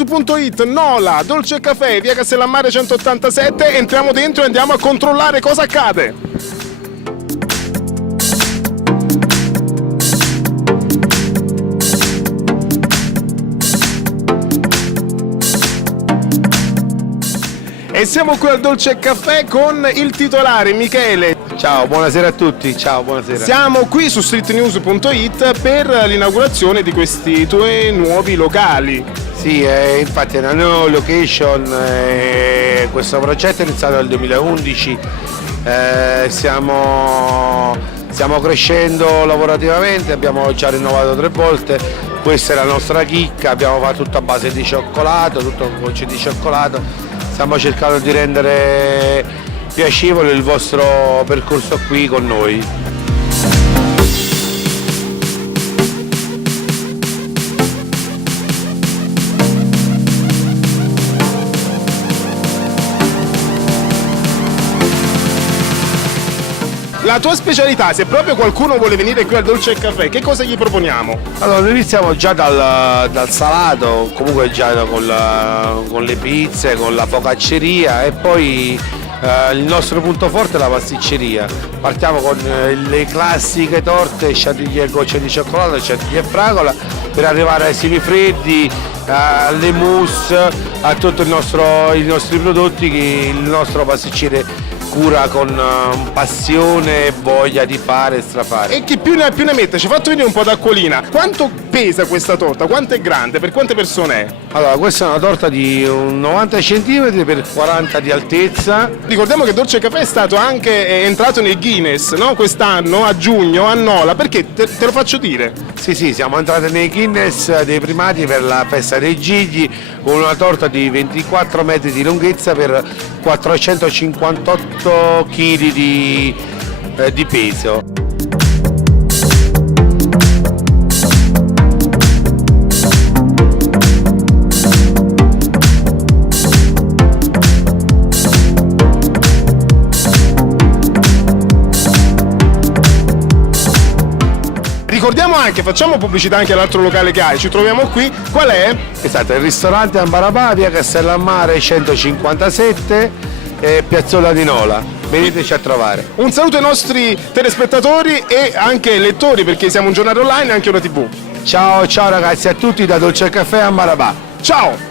News.it, Nola, Dolce Caffè, via Castellammare 187, entriamo dentro e andiamo a controllare cosa accade. E siamo qui al Dolce Caffè con il titolare Michele. Ciao, buonasera a tutti. Ciao, buonasera. Siamo qui su streetnews.it per l'inaugurazione di questi tuoi nuovi locali. Sì, infatti è una nuova location, questo progetto è iniziato nel 2011, stiamo crescendo lavorativamente, abbiamo già rinnovato 3 volte, questa è la nostra chicca, abbiamo fatto tutto a base di cioccolato, tutto con gocce di cioccolato, stiamo cercando di rendere piacevole il vostro percorso qui con noi. La tua specialità, se proprio qualcuno vuole venire qui al Dolce Caffè, che cosa gli proponiamo? Allora, noi iniziamo già dal salato, comunque già con le pizze, con la focacceria e poi il nostro punto forte è la pasticceria. Partiamo con le classiche torte, chantilly e gocce di cioccolato, chantilly e fragola, per arrivare ai semifreddi, alle mousse, a tutti i nostri prodotti che il nostro pasticcere cura con passione e voglia di fare e strafare. E chi più ne ha più ne mette, ci ha fatto venire un po' d'acquolina. Quanto pesa questa torta? Quanto è grande? Per quante persone è? Allora, questa è una torta di 90 cm per 40 di altezza. Ricordiamo che Dolce Caffè è stato anche entrato nel Guinness, no? Quest'anno, a giugno, a Nola, perché te lo faccio dire. Sì, siamo entrati nei Guinness dei primati per la festa dei Gigli, con una torta di 24 metri di lunghezza per 458 kg di peso. Ricordiamo anche, facciamo pubblicità anche all'altro locale che hai, ci troviamo qui, qual è? Esatto, il ristorante Ambarabà, via Castellammare 157, Piazzola di Nola, veniteci a trovare. Un saluto ai nostri telespettatori e anche lettori, perché siamo un giornale online e anche una TV. Ciao ragazzi a tutti da Dolce Caffè Ambarabà. Ciao!